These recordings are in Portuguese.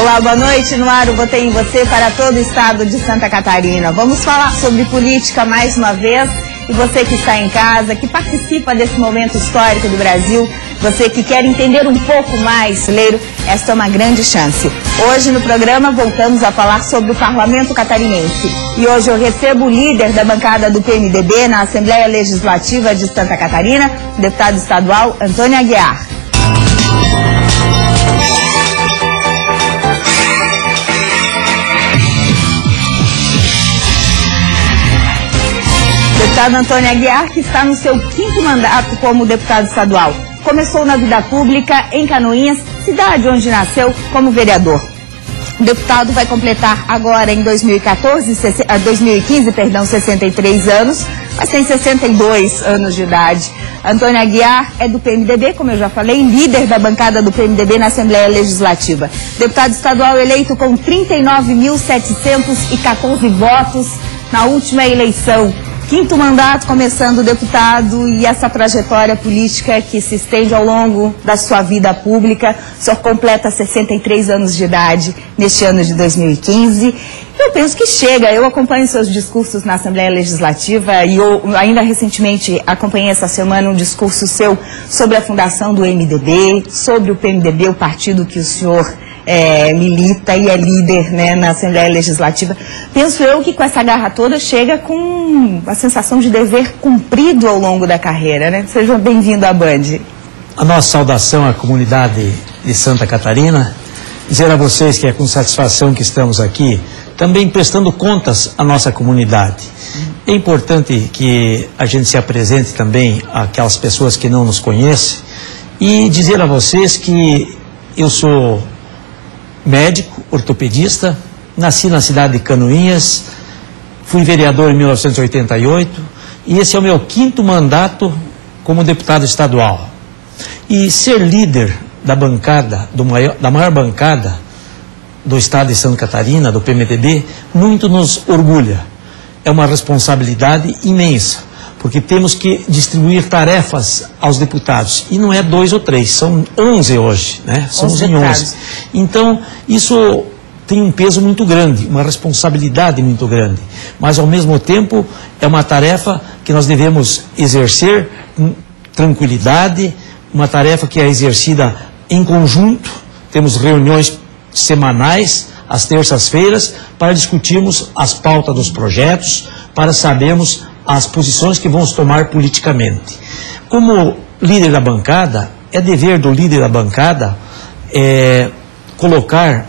Olá, boa noite. No ar, eu Votei em Você para todo o estado de Santa Catarina. Vamos falar sobre política mais uma vez. E você que está em casa, que participa desse momento histórico do Brasil, você que quer entender um pouco mais brasileiro, esta é uma grande chance. Hoje no programa voltamos a falar sobre o Parlamento Catarinense. E hoje eu recebo o líder da bancada do PMDB na Assembleia Legislativa de Santa Catarina, o deputado estadual Antônio Aguiar. Deputado Antônio Aguiar, que está no seu 5º mandato como deputado estadual. Começou na vida pública em Canoinhas, cidade onde nasceu, como vereador. O deputado vai completar agora em 2015, 63 anos, mas tem 62 anos de idade. Antônio Aguiar é do PMDB, como eu já falei, líder da bancada do PMDB na Assembleia Legislativa. Deputado estadual eleito com 39.714 votos na última eleição. 5º mandato começando, deputado, e essa trajetória política que se estende ao longo da sua vida pública. O senhor completa 63 anos de idade neste ano de 2015. Eu penso que chega. Eu acompanho seus discursos na Assembleia Legislativa e eu ainda recentemente acompanhei essa semana um discurso seu sobre a fundação do MDB, sobre o PMDB, o partido que o senhor milita e é líder, né, na Assembleia Legislativa. Penso eu que com essa garra toda chega com a sensação de dever cumprido ao longo da carreira, né? Seja bem-vindo à Band. A nossa saudação à comunidade de Santa Catarina. Dizer a vocês que é com satisfação que estamos aqui, também prestando contas à nossa comunidade. É importante que a gente se apresente também àquelas pessoas que não nos conhecem e dizer a vocês que eu sou médico, ortopedista, nasci na cidade de Canoinhas, fui vereador em 1988 e esse é o meu 5º mandato como deputado estadual. E ser líder da bancada, da maior bancada do estado de Santa Catarina, do PMDB, muito nos orgulha. É uma responsabilidade imensa, porque temos que distribuir tarefas aos deputados. E não é 2 ou 3, são 11 hoje, né? Somos em 11. Então, isso tem um peso muito grande, uma responsabilidade muito grande. Mas, ao mesmo tempo, é uma tarefa que nós devemos exercer com tranquilidade, uma tarefa que é exercida em conjunto. Temos reuniões semanais, às terças-feiras, para discutirmos as pautas dos projetos, para sabermos as posições que vamos tomar politicamente. Como líder da bancada, é dever do líder da bancada colocar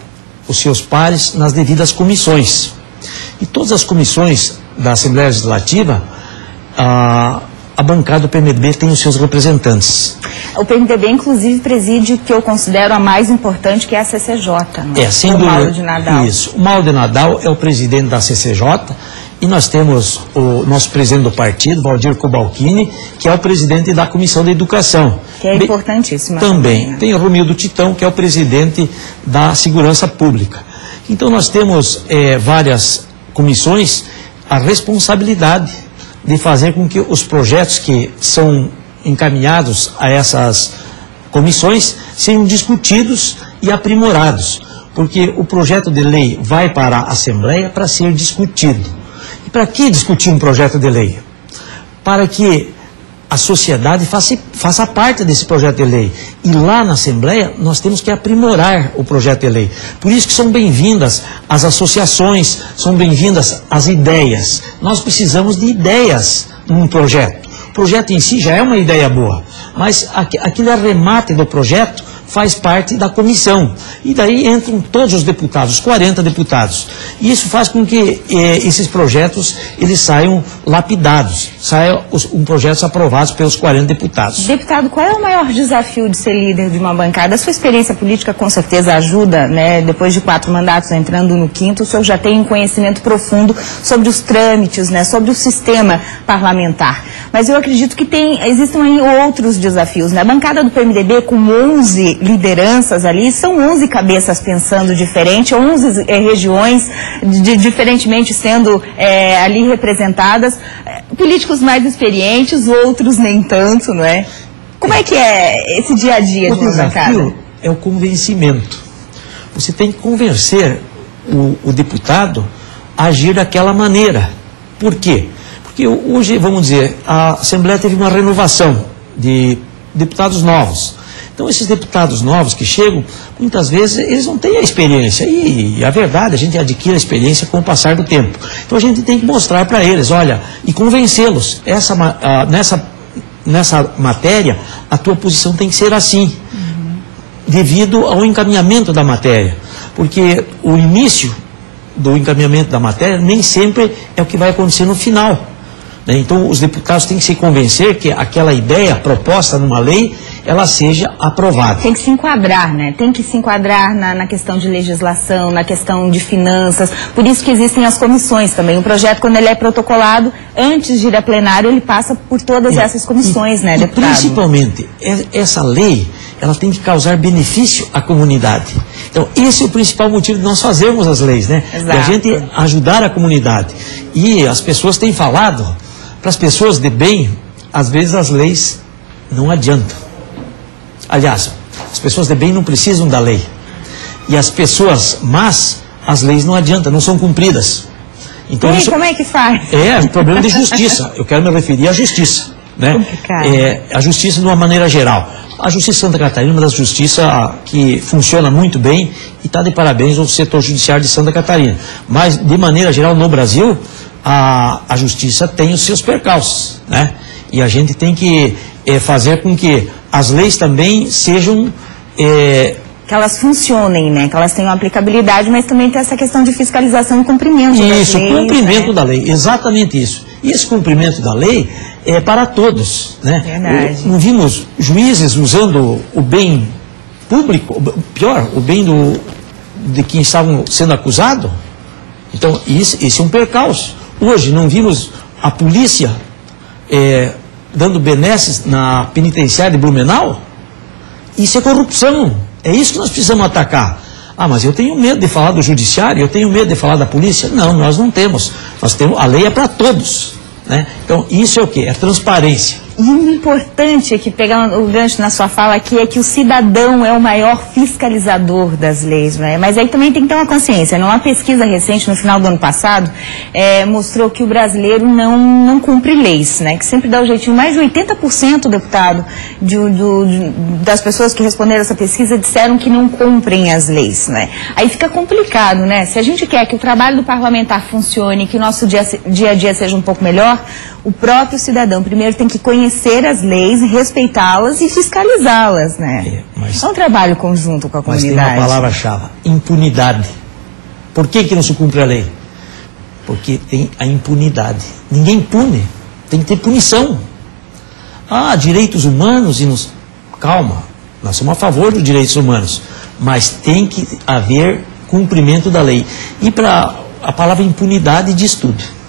os seus pares nas devidas comissões. E todas as comissões da Assembleia Legislativa, a bancada do PMDB tem os seus representantes. O PMDB, inclusive, preside o que eu considero a mais importante, que é a CCJ, né? Sem dúvida. O Mauro de Nadal. Isso. O Mauro de Nadal é o presidente da CCJ. E nós temos o nosso presidente do partido, Valdir Cobalcini, que é o presidente da Comissão de Educação. Que é importantíssimo. Também. Tem o Romildo Titão, que é o presidente da Segurança Pública. Então nós temos várias comissões, a responsabilidade de fazer com que os projetos que são encaminhados a essas comissões sejam discutidos e aprimorados. Porque o projeto de lei vai para a Assembleia para ser discutido. Para que discutir um projeto de lei? Para que a sociedade faça parte desse projeto de lei. E lá na Assembleia nós temos que aprimorar o projeto de lei. Por isso que são bem-vindas as associações, são bem-vindas as ideias. Nós precisamos de ideias num projeto. O projeto em si já é uma ideia boa, mas aquele arremate do projeto faz parte da comissão. E daí entram todos os deputados, os 40 deputados. E isso faz com que esses projetos eles saiam lapidados, saiam projetos aprovados pelos 40 deputados. Deputado, qual é o maior desafio de ser líder de uma bancada? A sua experiência política com certeza ajuda, né? Depois de 4 mandatos, entrando no 5º, o senhor já tem um conhecimento profundo sobre os trâmites, né? Sobre o sistema parlamentar. Mas eu acredito que existem aí outros desafios, né? A bancada do PMDB, com 11 lideranças ali, são 11 cabeças pensando diferente, 11 regiões diferentemente sendo ali representadas, políticos mais experientes, outros nem tanto, não é? Como é que é esse dia a dia de uma bancada? O desafio é o convencimento. você tem que convencer o deputado a agir daquela maneira. Por quê? Porque hoje, vamos dizer, a Assembleia teve uma renovação de deputados novos. Então, esses deputados novos que chegam, muitas vezes, eles não têm a experiência. E a verdade, a gente adquire a experiência com o passar do tempo. Então, a gente tem que mostrar para eles, olha, e convencê-los. Nessa matéria, a tua posição tem que ser assim, devido ao encaminhamento da matéria. Porque o início do encaminhamento da matéria nem sempre é o que vai acontecer no final. Então, os deputados têm que se convencer que aquela ideia proposta numa lei, ela seja aprovada. Tem que se enquadrar, né? Tem que se enquadrar na questão de legislação, na questão de finanças. Por isso que existem as comissões também. O projeto, quando ele é protocolado, antes de ir a plenário, ele passa por todas essas comissões, né, deputado? E principalmente, essa lei, ela tem que causar benefício à comunidade. Então, esse é o principal motivo de nós fazermos as leis, né? Exato. De a gente ajudar a comunidade. E as pessoas têm falado, para as pessoas de bem, às vezes as leis não adiantam. Aliás, as pessoas de bem não precisam da lei. E as pessoas más, as leis não adiantam, não são cumpridas. Então, como é que faz? É um problema de justiça. Eu quero me referir à justiça, né? A justiça de uma maneira geral. A Justiça de Santa Catarina é uma das justiças que funciona muito bem e está de parabéns ao setor judiciário de Santa Catarina. Mas, de maneira geral, no Brasil, a justiça tem os seus percalços, né? E a gente tem que fazer com que as leis também sejam... que elas funcionem, né? Que elas tenham aplicabilidade, mas também tem essa questão de fiscalização e cumprimento das leis. Isso, cumprimento da lei, exatamente isso. E esse cumprimento da lei é para todos, né? Verdade. Não vimos juízes usando o bem público, pior, o bem de quem estavam sendo acusado? Então, esse é um percalço. Hoje, não vimos a polícia dando benesses na penitenciária de Blumenau? Isso é corrupção. É isso que nós precisamos atacar. Ah, mas eu tenho medo de falar do judiciário, eu tenho medo de falar da polícia. Não, nós não temos. A lei é para todos, né? Então, isso é o quê? É transparência. E o importante, que pegando o gancho na sua fala aqui, é que o cidadão é o maior fiscalizador das leis, né? Mas aí também tem que ter uma consciência. Numa pesquisa recente, no final do ano passado, mostrou que o brasileiro não cumpre leis, né? Que sempre dá o jeitinho. Mais de 80%, deputado, das pessoas que responderam essa pesquisa disseram que não cumprem as leis, né? Aí fica complicado, né? Se a gente quer que o trabalho do parlamentar funcione, que o nosso dia a dia seja um pouco melhor, o próprio cidadão primeiro tem que conhecer as leis, respeitá-las e fiscalizá-las, né? É um trabalho conjunto com a comunidade. Mas tem uma palavra-chave, impunidade. Por que não se cumpre a lei? Porque tem a impunidade. Ninguém pune, tem que ter punição. Ah, direitos humanos Calma, nós somos a favor dos direitos humanos, mas tem que haver cumprimento da lei. E para a palavra impunidade diz tudo.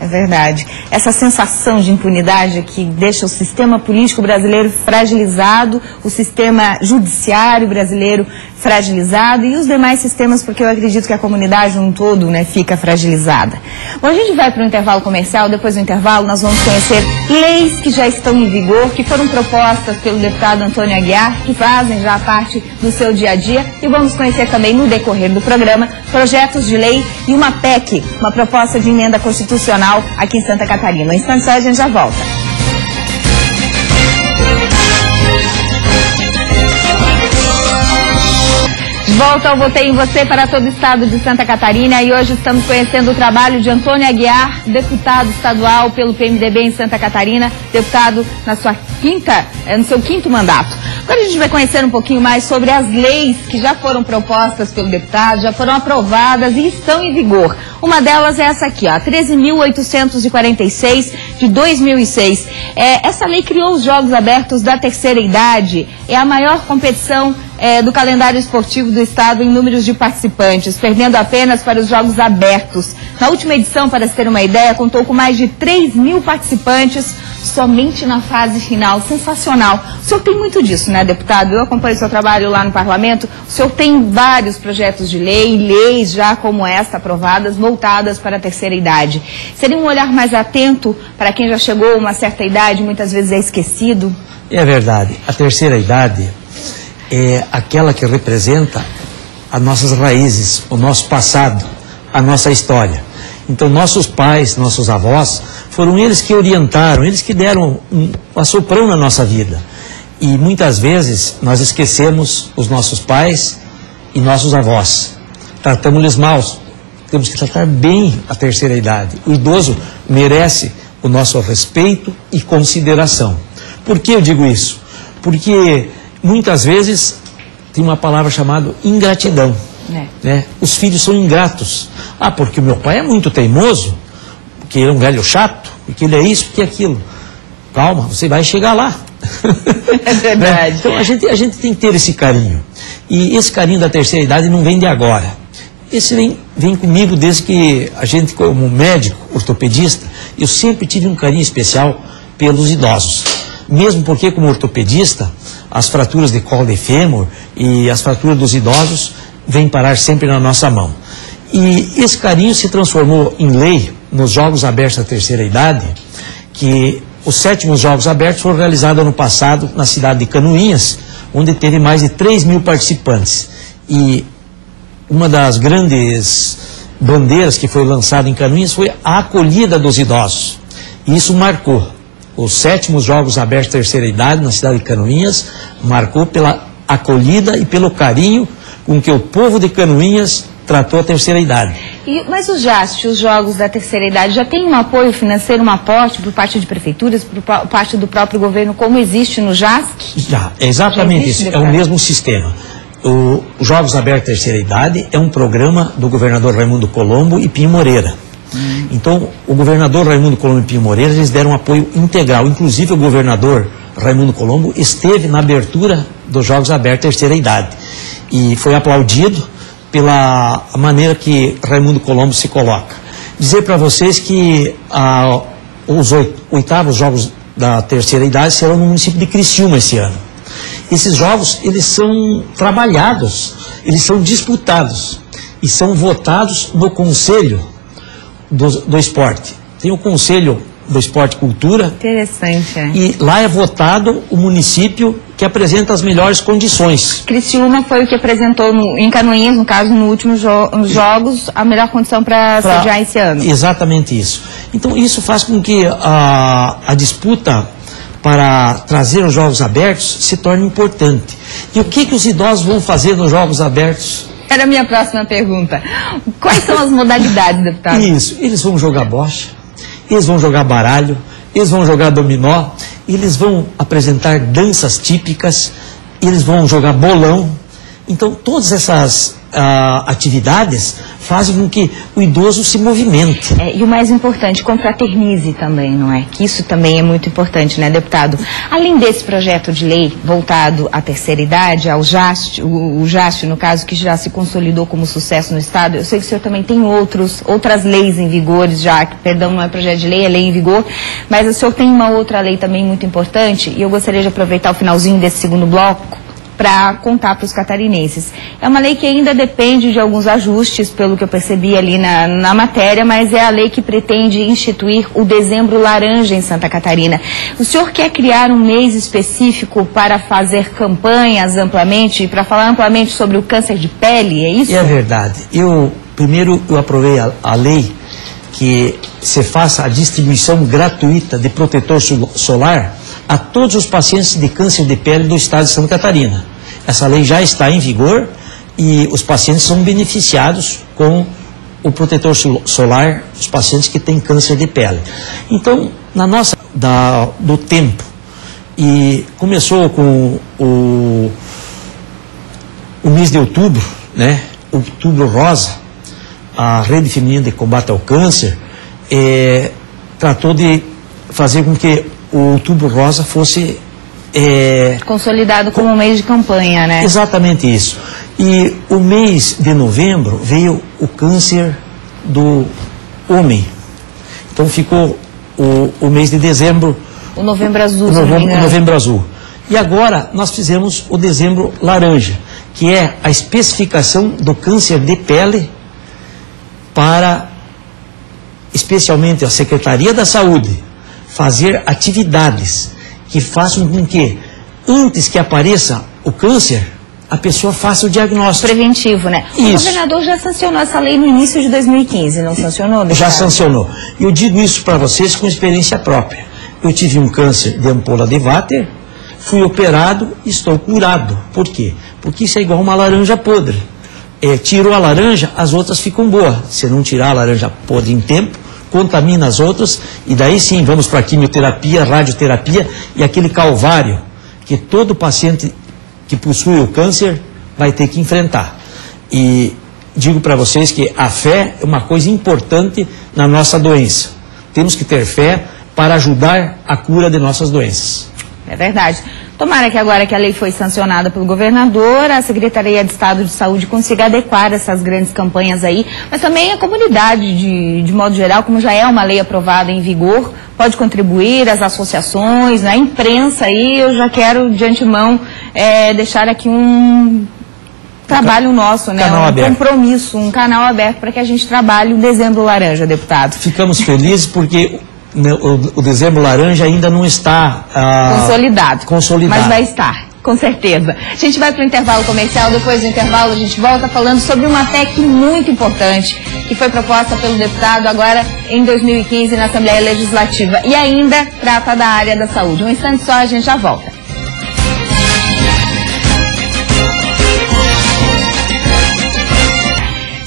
É verdade. Essa sensação de impunidade que deixa o sistema político brasileiro fragilizado, o sistema judiciário brasileiro fragilizado e os demais sistemas, porque eu acredito que a comunidade num todo, né, fica fragilizada. Bom, a gente vai para o intervalo comercial. Depois do intervalo nós vamos conhecer leis que já estão em vigor, que foram propostas pelo deputado Antônio Aguiar, que fazem já parte do seu dia a dia, e vamos conhecer também no decorrer do programa projetos de lei e uma PEC, uma proposta de emenda constitucional aqui em Santa Catarina. Um instante só, a gente já volta. Volta ao Votei em Você para todo o estado de Santa Catarina, e hoje estamos conhecendo o trabalho de Antônio Aguiar, deputado estadual pelo PMDB em Santa Catarina, deputado no seu quinto mandato. Agora a gente vai conhecer um pouquinho mais sobre as leis que já foram propostas pelo deputado, já foram aprovadas e estão em vigor. Uma delas é essa aqui, ó, 13.846 de 2006. Essa lei criou os Jogos Abertos da Terceira Idade. É a maior competição do calendário esportivo do estado em números de participantes, perdendo apenas para os Jogos Abertos. Na última edição, para se ter uma ideia, contou com mais de 3.000 participantes somente na fase final. Sensacional. O senhor tem muito disso, né, deputado? Eu acompanho o seu trabalho lá no parlamento. O senhor tem vários projetos de lei, leis já como esta aprovadas, voltadas para a terceira idade. Seria um olhar mais atento para quem já chegou a uma certa idade, muitas vezes é esquecido? É verdade. A terceira idade é aquela que representa as nossas raízes, o nosso passado, a nossa história. Então, nossos pais, nossos avós, foram eles que orientaram, eles que deram um assoprão na nossa vida. E muitas vezes nós esquecemos os nossos pais e nossos avós. Tratamos-lhes mal. Temos que tratar bem a terceira idade. O idoso merece o nosso respeito e consideração. Por que eu digo isso? Porque muitas vezes tem uma palavra chamada ingratidão. Né? Os filhos são ingratos. Ah, porque o meu pai é muito teimoso, porque ele é um velho chato, porque ele é isso, porque é aquilo. Calma, você vai chegar lá. É verdade. Né? Então a gente tem que ter esse carinho. E esse carinho da terceira idade não vem de agora. Esse vem comigo desde que a gente, como médico, ortopedista, eu sempre tive um carinho especial pelos idosos. Mesmo porque, como ortopedista, as fraturas de colo de fêmur e as fraturas dos idosos vêm parar sempre na nossa mão. E esse carinho se transformou em lei nos Jogos Abertos da Terceira Idade, que os 7º Jogos Abertos foram realizados ano passado na cidade de Canoinhas, onde teve mais de 3.000 participantes. E uma das grandes bandeiras que foi lançada em Canoinhas foi a acolhida dos idosos. E isso marcou. Os 7º Jogos Abertos da Terceira Idade na cidade de Canoinhas marcou pela acolhida e pelo carinho com que o povo de Canoinhas tratou a terceira idade. Mas os JAST, os Jogos da Terceira Idade, já tem um apoio financeiro, um aporte por parte de prefeituras, por parte do próprio governo, como existe no JASC? Já, é exatamente isso, é o mesmo sistema. Os Jogos Abertos da Terceira Idade é um programa do governador Raimundo Colombo e Pinho Moreira. Então, o governador Raimundo Colombo e Pinho Moreira, eles deram um apoio integral. Inclusive, o governador Raimundo Colombo esteve na abertura dos Jogos Abertos da Terceira Idade. E foi aplaudido pela maneira que Raimundo Colombo se coloca. Dizer para vocês que os 8º Jogos da Terceira Idade serão no município de Criciúma esse ano. Esses jogos, eles são trabalhados, eles são disputados e são votados no Conselho do Esporte. Tem o Conselho do Esporte e Cultura. Interessante, é. E lá é votado o município que apresenta as melhores condições. Criciúma foi o que apresentou em Canoinhas, no caso, no último Jogos, a melhor condição para sediar esse ano. Exatamente isso. Então isso faz com que a disputa para trazer os Jogos Abertos se torne importante. E o que os idosos vão fazer nos Jogos Abertos? Era a minha próxima pergunta. Quais são as modalidades, deputado? Isso, eles vão jogar bocha, eles vão jogar baralho, eles vão jogar dominó, eles vão apresentar danças típicas, eles vão jogar bolão. Então, todas essas atividades fazem com que o idoso se movimente. E o mais importante, confraternize também, não é? Que isso também é muito importante, né, deputado? Além desse projeto de lei voltado à terceira idade, ao JAST, o JAST, no caso, que já se consolidou como sucesso no Estado, eu sei que o senhor também tem outras leis em vigor, já, perdão, não é projeto de lei, é lei em vigor, mas o senhor tem uma outra lei também muito importante, e eu gostaria de aproveitar o finalzinho desse segundo bloco para contar para os catarinenses. É uma lei que ainda depende de alguns ajustes, pelo que eu percebi ali na matéria, mas é a lei que pretende instituir o Dezembro Laranja em Santa Catarina. O senhor quer criar um mês específico para fazer campanhas amplamente, para falar amplamente sobre o câncer de pele, é isso? É verdade. Primeiro eu aprovei a lei que se faça a distribuição gratuita de protetor solar a todos os pacientes de câncer de pele do estado de Santa Catarina. Essa lei já está em vigor e os pacientes são beneficiados com o protetor solar, os pacientes que têm câncer de pele. Então, na nossa do tempo, e começou com o mês de outubro, né? Outubro Rosa, a Rede Feminina de Combate ao Câncer, tratou de fazer com que o Outubro Rosa fosse consolidado como um mês de campanha, né? Exatamente isso. E o mês de novembro veio o câncer do homem. Então ficou o mês de dezembro. O Novembro Azul, se não me engano. O Novembro Azul. E agora nós fizemos o Dezembro Laranja, que é a especificação do câncer de pele para, especialmente, a Secretaria da Saúde fazer atividades que façam com que, antes que apareça o câncer, a pessoa faça o diagnóstico. Preventivo, né? O governador já sancionou essa lei no início de 2015, não sancionou? Já sancionou. Eu digo isso para vocês com experiência própria. Eu tive um câncer de ampola de Vater, fui operado e estou curado. Por quê? Porque isso é igual uma laranja podre. Tirou a laranja, as outras ficam boas. Se não tirar a laranja podre em tempo, contamina as outras, e daí sim vamos para a quimioterapia, radioterapia e aquele calvário que todo paciente que possui o câncer vai ter que enfrentar. E digo para vocês que a fé é uma coisa importante na nossa doença. Temos que ter fé para ajudar a cura de nossas doenças. É verdade. Tomara que agora que a lei foi sancionada pelo governador, a Secretaria de Estado de Saúde consiga adequar essas grandes campanhas aí, mas também a comunidade, de modo geral, como já é uma lei aprovada em vigor, pode contribuir, as associações, a imprensa aí. Eu já quero de antemão deixar aqui um trabalho nosso, né? Compromisso, um canal aberto para que a gente trabalhe o Dezembro Laranja, deputado. Ficamos felizes porque o Dezembro Laranja ainda não está consolidado. Mas vai estar, com certeza. A gente vai para o intervalo comercial, depois do intervalo a gente volta falando sobre uma PEC muito importante, que foi proposta pelo deputado agora em 2015 na Assembleia Legislativa. E ainda trata da área da saúde. Um instante só, a gente já volta.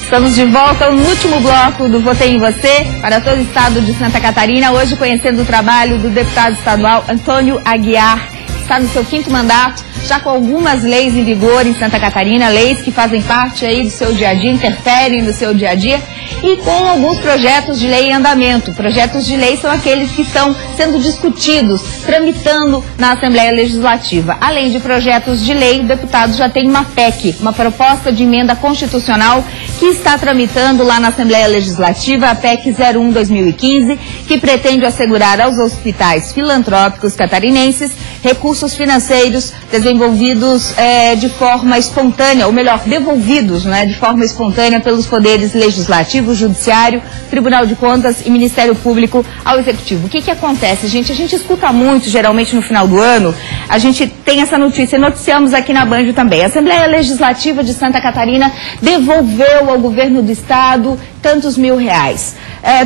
Estamos de volta no último bloco do Votei em Você, para todo o estado de Santa Catarina. Hoje conhecendo o trabalho do deputado estadual Antônio Aguiar. Está no seu 5º mandato, já com algumas leis em vigor em Santa Catarina, leis que fazem parte aí do seu dia a dia, interferem no seu dia a dia, e com alguns projetos de lei em andamento. Projetos de lei são aqueles que estão sendo discutidos, tramitando na Assembleia Legislativa. Além de projetos de lei, o deputado já tem uma PEC, uma proposta de emenda constitucional, que está tramitando lá na Assembleia Legislativa, a PEC 01/2015, que pretende assegurar aos hospitais filantrópicos catarinenses recursos financeiros desenvolvidos de forma espontânea, ou melhor, devolvidos de forma espontânea pelos poderes legislativo, judiciário, Tribunal de Contas e Ministério Público ao Executivo. O que acontece, gente? A gente escuta muito, geralmente no final do ano, a gente tem essa notícia, noticiamos aqui na Band também. A Assembleia Legislativa de Santa Catarina devolveu ao governo do estado tantos mil reais.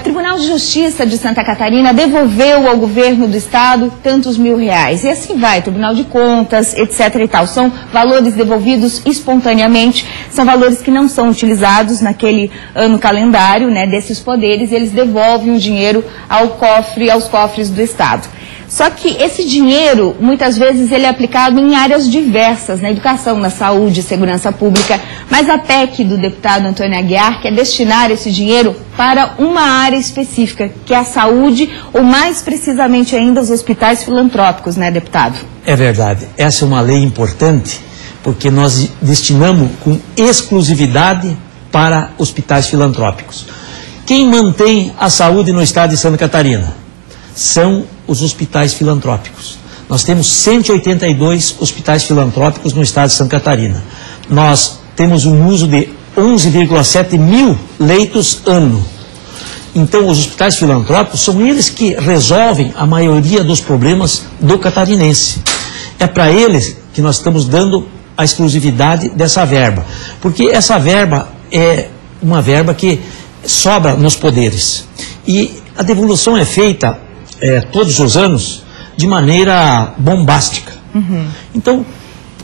Tribunal de Justiça de Santa Catarina devolveu ao governo do estado tantos mil reais. E assim vai, Tribunal de Contas, etc. e tal. São valores devolvidos espontaneamente, são valores que não são utilizados naquele ano calendário, desses poderes, eles devolvem o dinheiro aos cofres do estado. Só que esse dinheiro, muitas vezes, ele é aplicado em áreas diversas, na educação, na saúde, segurança pública, mas a PEC do deputado Antônio Aguiar quer destinar esse dinheiro para uma área específica, que é a saúde, ou mais precisamente ainda os hospitais filantrópicos, deputado? É verdade. Essa é uma lei importante, porque nós destinamos com exclusividade para hospitais filantrópicos. Quem mantém a saúde no estado de Santa Catarina são os hospitais filantrópicos. Nós temos 182 hospitais filantrópicos no estado de Santa Catarina. Nós temos um uso de 11,7 mil leitos ano. Então, os hospitais filantrópicos são eles que resolvem a maioria dos problemas do catarinense. É para eles que nós estamos dando a exclusividade dessa verba, porque essa verba é uma verba que sobra nos poderes. E a devolução é feita todos os anos de maneira bombástica. Então,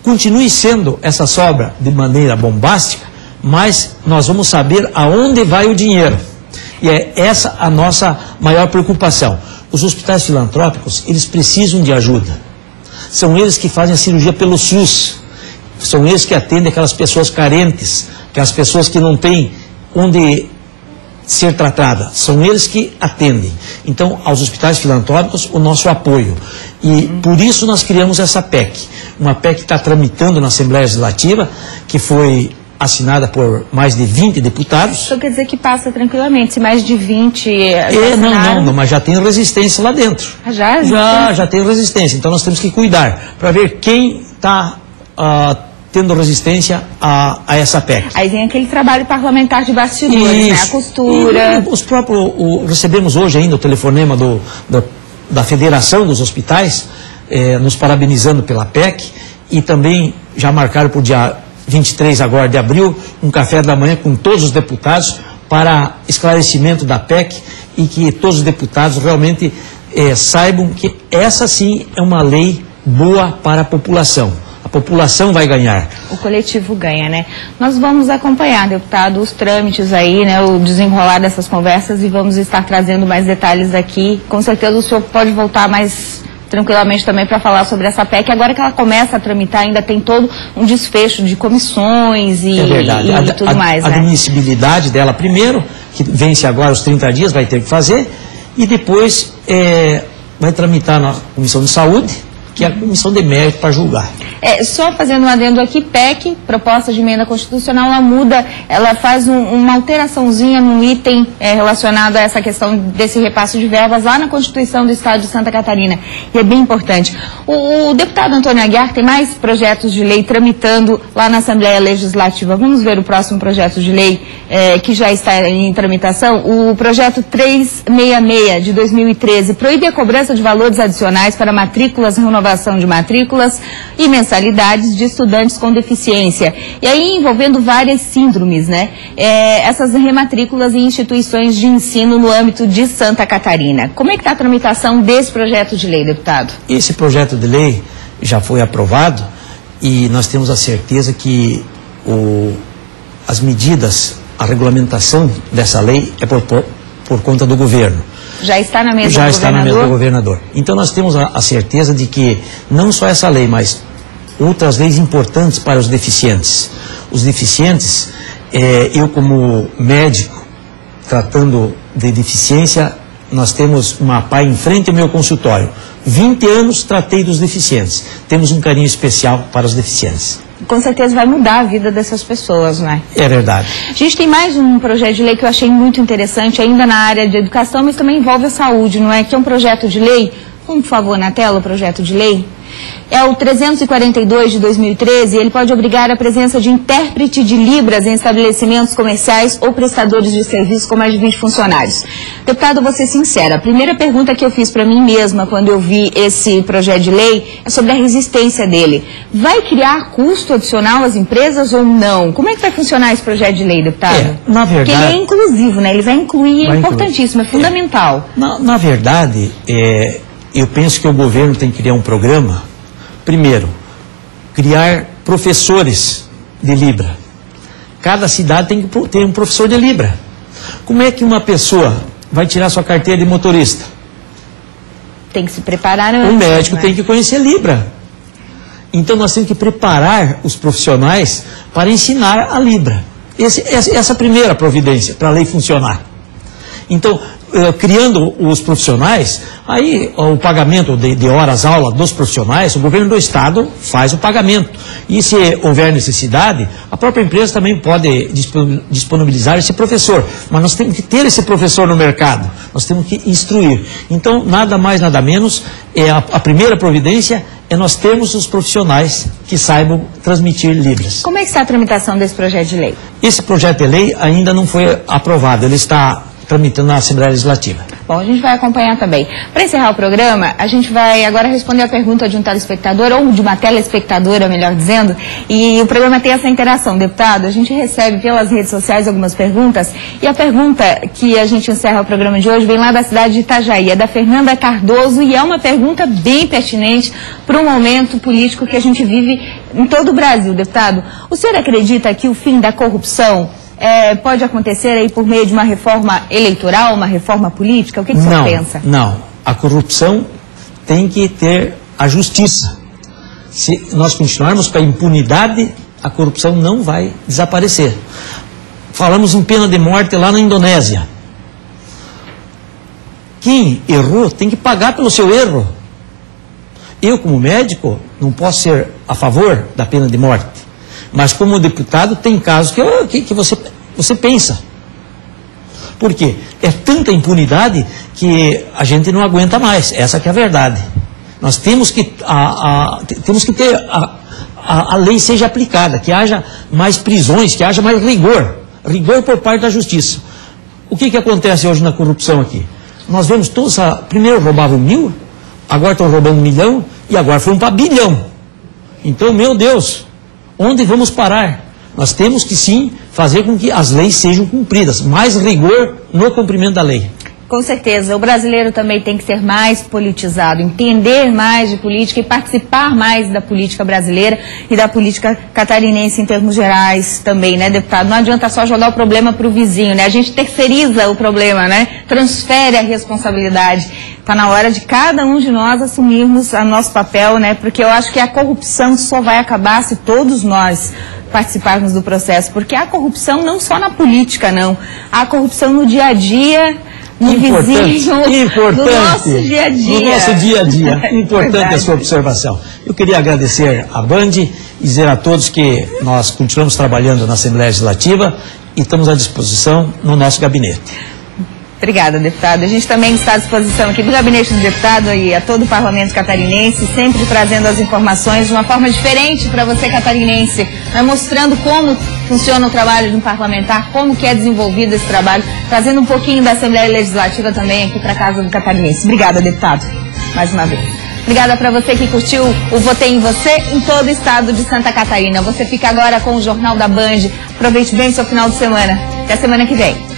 continue sendo essa sobra de maneira bombástica, mas nós vamos saber aonde vai o dinheiro. E é essa a nossa maior preocupação. Os hospitais filantrópicos, eles precisam de ajuda. São eles que fazem a cirurgia pelo SUS. São eles que atendem aquelas pessoas carentes, aquelas pessoas que não têm onde ser tratada. São eles que atendem. Então, aos hospitais filantrópicos, o nosso apoio. E por isso nós criamos essa PEC. Uma PEC que está tramitando na Assembleia Legislativa, que foi assinada por mais de 20 deputados. Então quer dizer que passa tranquilamente, se mais de 20... Não, mas já tem resistência lá dentro. Já tem resistência. Então nós temos que cuidar para ver quem está tendo resistência a essa PEC. Aí vem aquele trabalho parlamentar de bastidores, a costura. Recebemos hoje ainda o telefonema da Federação dos Hospitais, nos parabenizando pela PEC, e também já marcaram para o dia 23 agora de abril, um café da manhã com todos os deputados para esclarecimento da PEC e que todos os deputados realmente saibam que essa sim é uma lei boa para a população. A população vai ganhar. O coletivo ganha, né? Nós vamos acompanhar, deputado, os trâmites aí, né, o desenrolar dessas conversas e vamos estar trazendo mais detalhes aqui. Com certeza o senhor pode voltar mais tranquilamente também para falar sobre essa PEC. Agora que ela começa a tramitar, ainda tem todo um desfecho de comissões e tudo mais, né? A admissibilidade dela primeiro, que vence agora os 30 dias, vai ter que fazer, e depois vai tramitar na Comissão de Saúde, que é a comissão de mérito para julgar. Só fazendo um adendo aqui, PEC, proposta de emenda constitucional, ela muda, ela faz uma alteraçãozinha num item relacionado a essa questão desse repasse de verbas lá na Constituição do Estado de Santa Catarina, e é bem importante. O deputado Antônio Aguiar tem mais projetos de lei tramitando lá na Assembleia Legislativa. Vamos ver o próximo projeto de lei que já está em tramitação. O projeto 366 de 2013 proíbe a cobrança de valores adicionais para matrículas, renovação de matrículas e mensalidades de estudantes com deficiência. E aí envolvendo várias síndromes, né? Essas rematrículas em instituições de ensino no âmbito de Santa Catarina. Como é que está a tramitação desse projeto de lei, deputado? Esse projeto de lei já foi aprovado e nós temos a certeza que as medidas, a regulamentação dessa lei é por conta do governo. Já está na mesa do governador? Já está na mesa do governador. Então nós temos a certeza de que não só essa lei, mas outras leis importantes para os deficientes. Os deficientes, eu como médico, tratando de deficiência, nós temos uma PAI em frente ao meu consultório. 20 anos tratei dos deficientes. Temos um carinho especial para os deficientes. Com certeza vai mudar a vida dessas pessoas, não é? É verdade. A gente tem mais um projeto de lei que eu achei muito interessante, ainda na área de educação, mas também envolve a saúde, não é? Que é um projeto de lei, por favor, na tela, o projeto de lei. É o 342 de 2013, ele pode obrigar a presença de intérprete de Libras em estabelecimentos comerciais ou prestadores de serviços com mais de 20 funcionários. Deputado, vou ser sincera, a primeira pergunta que eu fiz para mim mesma quando eu vi esse projeto de lei é sobre a resistência dele. Vai criar custo adicional às empresas ou não? Como é que vai funcionar esse projeto de lei, deputado? Na verdade... Porque ele é inclusivo, né? Ele vai incluir, é importantíssimo, é fundamental. Na verdade, eu penso que o governo tem que criar um programa. Primeiro, criar professores de Libra. Cada cidade tem que ter um professor de Libra. Como é que uma pessoa vai tirar sua carteira de motorista? Tem que se preparar antes. O médico tem que conhecer Libra. Então nós temos que preparar os profissionais para ensinar a Libra. Essa é a primeira providência para a lei funcionar. Então, criando os profissionais, aí o pagamento de horas-aula dos profissionais, o governo do estado faz o pagamento. E se houver necessidade, a própria empresa também pode disponibilizar esse professor. Mas nós temos que ter esse professor no mercado, nós temos que instruir. Então, nada mais, nada menos, a primeira providência é nós termos os profissionais que saibam transmitir Libras. Como é que está a tramitação desse projeto de lei? Esse projeto de lei ainda não foi aprovado, ele está tramitando na Assembleia Legislativa. Bom, a gente vai acompanhar também. Para encerrar o programa, a gente vai agora responder a pergunta de um telespectador, ou de uma telespectadora, melhor dizendo, e o programa tem essa interação, deputado. A gente recebe pelas redes sociais algumas perguntas, e a pergunta que a gente encerra o programa de hoje vem lá da cidade de Itajaí, é da Fernanda Cardoso, e é uma pergunta bem pertinente para um momento político que a gente vive em todo o Brasil, deputado. O senhor acredita que o fim da corrupção pode acontecer aí por meio de uma reforma eleitoral, uma reforma política? O que o senhor pensa? Não, a corrupção tem que ter a justiça. Se nós continuarmos com a impunidade, a corrupção não vai desaparecer. Falamos em pena de morte lá na Indonésia. Quem errou tem que pagar pelo seu erro. Eu, como médico, não posso ser a favor da pena de morte. Mas como deputado tem casos que você pensa. Por quê? É tanta impunidade que a gente não aguenta mais. Essa que é a verdade. Nós temos que ter a lei seja aplicada, que haja mais prisões, que haja mais rigor. Rigor por parte da justiça. O que acontece hoje na corrupção aqui? Nós vemos todos, primeiro roubavam 1.000, agora estão roubando 1 milhão e agora foram para bilhão. Então, meu Deus... Onde vamos parar? Nós temos que sim fazer com que as leis sejam cumpridas, mais rigor no cumprimento da lei. Com certeza, o brasileiro também tem que ser mais politizado, entender mais de política e participar mais da política brasileira e da política catarinense em termos gerais também, né, deputado? Não adianta só jogar o problema para o vizinho, né? A gente terceiriza o problema, né? Transfere a responsabilidade. Está na hora de cada um de nós assumirmos o nosso papel, né? Porque eu acho que a corrupção só vai acabar se todos nós participarmos do processo, porque há corrupção não só na política, não. Há corrupção no dia a dia, no vizinho, no nosso dia a dia. No nosso dia a dia. Importante a sua observação. Eu queria agradecer à Band e dizer a todos que nós continuamos trabalhando na Assembleia Legislativa e estamos à disposição no nosso gabinete. Obrigada, deputado. A gente também está à disposição aqui do Gabinete do Deputado e a todo o Parlamento catarinense, sempre trazendo as informações de uma forma diferente para você catarinense, né, mostrando como funciona o trabalho de um parlamentar, como que é desenvolvido esse trabalho, trazendo um pouquinho da Assembleia Legislativa também aqui para a Casa do Catarinense. Obrigada, deputado, mais uma vez. Obrigada para você que curtiu o Votei em Você em todo o estado de Santa Catarina. Você fica agora com o Jornal da Band. Aproveite bem o seu final de semana. Até semana que vem.